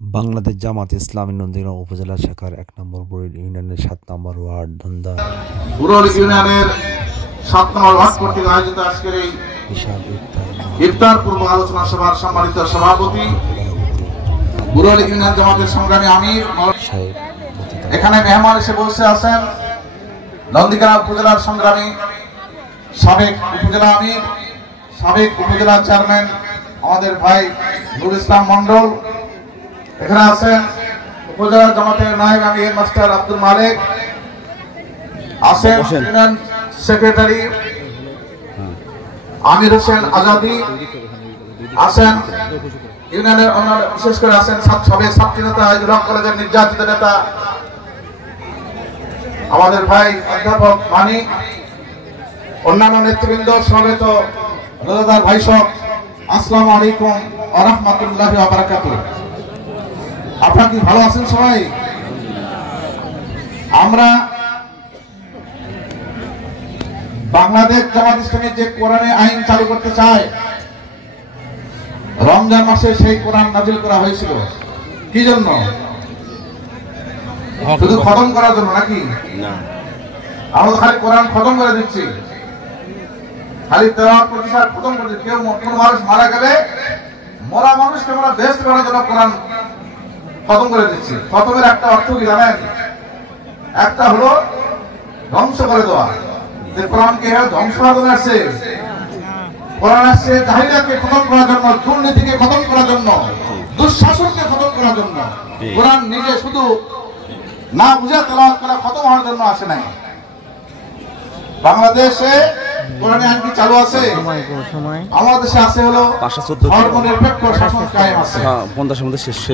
বাংলাদেশ জামাত ইসলামী নন্দীগ্রাম উপজেলা শাখার ১ নম্বর বুড়িল ইউনিয়নের ৭ নম্বর ওয়ার্ড ধন্দা বুড়িল ইউনিয়নের ৭ নম্বর ওয়ার্ড কর্তৃক আয়োজিত আজকের এই বিশাল ইফতার পূর্ব আলোচনা সভার সম্মানিত সভাপতি বুড়িল ইউনিয়ন জামাতের সংগ্রামী আমির সাহেব এখানে মেহমান এসে বসে আছেন নন্দীগ্রাম উপজেলার সংগ্রামী সাবেক উপজেলা আমির সাবেক উপজেলা চেয়ারম্যান আমাদের ভাই নুর ইসলাম মন্ডল। এখানে আছেন উপজেলা জামাতের নায়েব আমির মাস্টার আব্দুল মালিক, আছেন ইউনিয়ন সেক্রেটারি আমির হোসেন আজাদি, আছেন ইউনিয়নের অন্যান্য বিশেষ করে আছেন সাবেক ছাত্রী নেতা রক কলেজের নির্যাতিত নেতা আমাদের ভাই অধ্যাপক মানিক, অন্যান্য নেতৃবৃন্দ সমবেত রোজাদার ভাই সব, আসসালামু আলাইকুম ওয়া রাহমাতুল্লাহি ওয়া বারাকাতুহু। আপনারা কি ভালো আছেন সবাই? আমরা বাংলাদেশ জামাত ইসলামী যে কোরআনে আইন চালু করতে চায়, রমজান মাসে সেই কোরআন নাযিল করা হয়েছিল কি জন্য? শুধু খতম করার জন্য নাকি? না, আমরা খালি কোরআন খতম করে দিচ্ছি, খালি তেলাওয়াত করছি আর খতম করছি। কেউ কোন মানুষ মারা গেলে মরা মানুষকে আমরা বেহেশত করার জন্য কোরআন খতম করে দিচ্ছি। খতমের একটা অর্থ কি জানেন? একটা হলো ধ্বংস করে দেওয়া, যে কোরআনকে ধ্বংস করার জন্য আসছে। কোরআন আসছে জাহিলিয়াতকে খতম করার জন্য, দুর্নীতিকে খতম করার জন্য, দুঃশাসনকে খতম করার জন্য। কোরআন নিজে শুধু না বুঝে তেলাওয়াত করা খতম হওয়ার জন্য আসে নাই। বাংলাদেশে কোরআনে আইন কি চালু আছে? আমাদের দেশে আছে হলো ধর্মনিরপেক্ষ শাসন কায়েম আছে।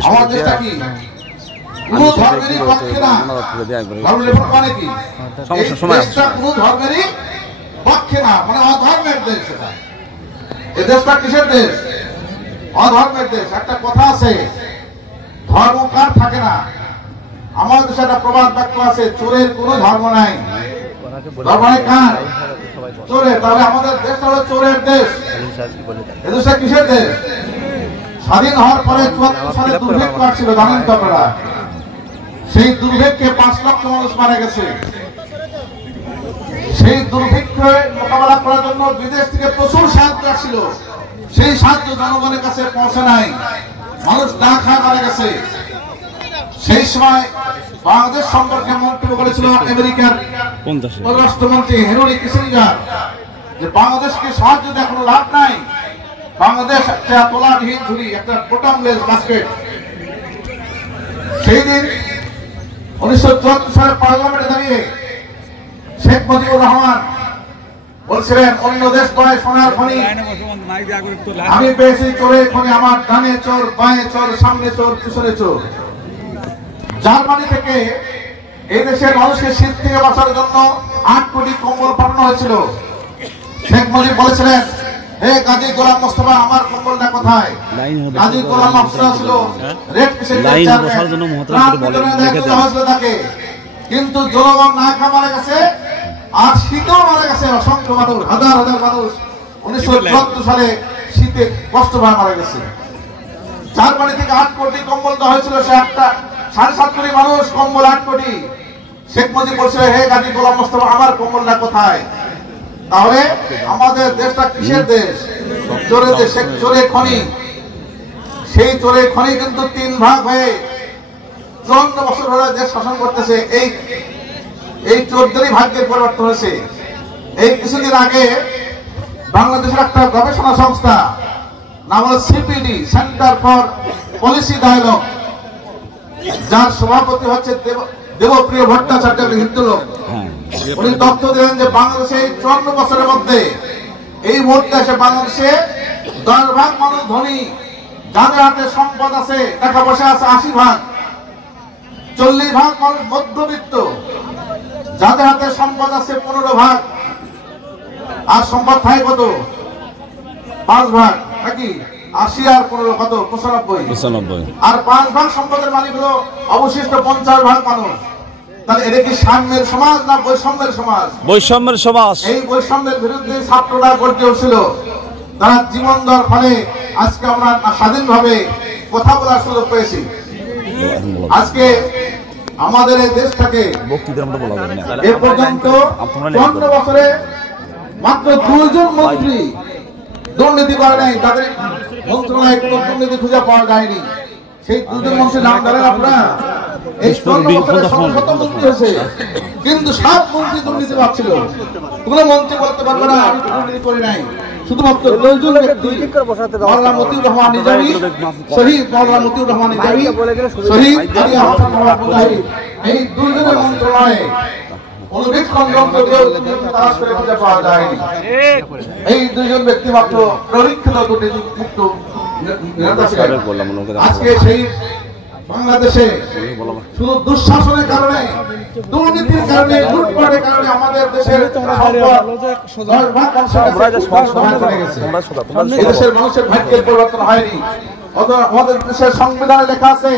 আমাদের দেশটা কি কোন ধর্মেরই পক্ষে না? ধর্মনিরপেক্ষ মানে কি? দেশটা কোন ধর্মেরই পক্ষে না, মানে অধর্মের দেশ। এটা এই দেশটা কিসের দেশ? অধর্মের দেশ। একটা কথা আছে, ধর্ম কার থাকে না। আমাদের দেশে একটা প্রবাদ বাক্য আছে, চোরের কোনো ধর্ম নাই। ধর্ম নাই কার? চোরের। তাহলে আমাদের দেশটা হলো চোরের দেশ। এই দেশটা কিসের দেশ? স্বাধীন হওয়ার পরে ৭৪ সালে দুর্ভিক্ষ আসছিল, জানেন তো আপনারা? সেই দুর্ভিক্ষে ৫ লক্ষ মানুষ মারা গেছে। সেই দুর্ভিক্ষে মোকাবেলা করার জন্য বিদেশ থেকে প্রচুর সাহায্য আসছিল, সেই সাহায্য জনগণের কাছে পৌঁছে নাই, মানুষ না খায় মারা গেছে। সেই সময় বাংলাদেশ সম্পর্কে মন্তব্য করেছিল আমেরিকার পররাষ্ট্রমন্ত্রী হেনরি কিসিঞ্জার, যে বাংলাদেশকে সাহায্য দিয়ে কোনো লাভ নাই, বাংলাদেশ একটা তোলাবিহীন ঝুড়ি, একটা বোটামলেস বাস্কেট। সেই দিন ১৯৭৪ সালে পার্লামেন্টে দাঁড়িয়ে শেখ মুজিবুর রহমান বলছিলেন, অন্য দেশ পায় সোনার খনি, আমি পেয়েছি চোরের খনি, আমার ডানে চোর, বাঁয়ে চোর, সামনে চোর, পিছনে চোর। জার্মানি থেকে এই দেশের মানুষকে শীত থেকে বাঁচার জন্য ৮ কোটি কম্বল পাঠানো হয়েছিল। শেখ মুজিব বলেছিলেন, হে গাজী গোলাম মোস্তফা, আমার কম্বলটা কোথায়? গাজী গোলাম মোস্তফা ছিল রেড ক্রিসেন্টের চেয়ারম্যান, তাকে কিন্তু জনগণ না খা মারা গেছে, আর শীতেও মারা গেছে অসংখ্য মানুষ, হাজার হাজার মানুষ ১৯৭৪ সালে শীতে কষ্ট পায় মারা গেছে। জার্মানি থেকে ৮ কোটি কম্বল দেওয়া হয়েছিল, সে একটা ৭.৫ কোটি মানুষ, কম্বল ৮ কোটি। শেখ মুজিব বলছিল, হে গাজী গোলাম মোস্তফা, আমার কম্বলটা কোথায়? তাহলে আমাদের দেশটা কিসের দেশ? চোরের দেশ। চোরের খনি। সেই চোরের খনি কিন্তু ৩ ভাগ হয়ে ৫৪ বছর ধরে দেশ শাসন করতেছে। এই ১৪ই ভাগ্যের পরিবর্তন হয়েছে। এই কিছুদিন আগে বাংলাদেশের একটা গবেষণা সংস্থা, নাম হলো CPD, Centre for Policy Dialogue, যার সভাপতি হচ্ছে দেবপ্রিয় ভট্টাচার্য, হিন্দু লোক। উনি তথ্য দিলেন যে বাংলাদেশে ৫৪ বছরের মধ্যে এই মুহূর্তে এসে বাংলাদেশে ১০ ভাগ মানুষ ধনী, যাদের হাতে সম্পদ আছে, টাকা পয়সা আছে ৮০ ভাগ, ৪০ ভাগ মানুষ মধ্যবিত্ত, যাদের হাতে সম্পদ আছে ১৫ ভাগ, আর সম্পদ থাকে কত? ৫ ভাগ নাকি? ৮০ আর ১৫ কত? ৯৫। আর ৫ ভাগ সম্পদের মালিক হলো অবশিষ্ট ৫০ ভাগ মানুষ। তাহলে এটা কি সাম্যের সমাজ না বৈষম্যের সমাজ? বৈষম্যের সমাজ। এই বৈষম্যের বিরুদ্ধে ছাত্ররা গর্জে উঠছিল, তারা জীবন দেওয়ার ফলে আজকে আমরা স্বাধীনভাবে কথা বলার সুযোগ পেয়েছি। আজকে আমাদের এই দেশটাকে এ পর্যন্ত ৫৪ বছরে মাত্র ২ জন মন্ত্রী দুর্নীতি করে নাই, তাদের মন্ত্রণালয়ে কোনো দুর্নীতি খুঁজে পাওয়া যায়নি। সেই ২ জন মন্ত্রীর নাম জানেন আপনারা? এই ৫৪ বছরে শত মন্ত্রী হয়েছে, কিন্তু ৭ মন্ত্রী দুর্নীতি পাচ্ছিল। কোন মন্ত্রী বলতে পারবে না আমি দুর্নীতি করি নাই। শুধুমাত্র ২ জন ব্যক্তি, মাওলানা মতিউর রহমান নিজামী, শহীদ মাওলানা মতিউর রহমান নিজামী, শহীদ আলী আহসান মোহাম্মদ মুজাহিদ, এই ২ জনের মন্ত্রণালয়ে অনুবীক্ষণ যন্ত্র দিয়েও তালাশ করে খুঁজে পাওয়া যায়নি। এই ২ জন ব্যক্তি মাত্র পরীক্ষিত দুর্নীতি মুক্ত নেতা ছিলেন। আজকে সেই বাংলাদেশে শুধু দুঃশাসনের কারণে, দুর্নীতির কারণে, লুটপাটের কারণে আমাদের দেশের দেশের মানুষের ভাগ্যের পরিবর্তন হয়নি। আমাদের দেশের সংবিধানে লেখা আছে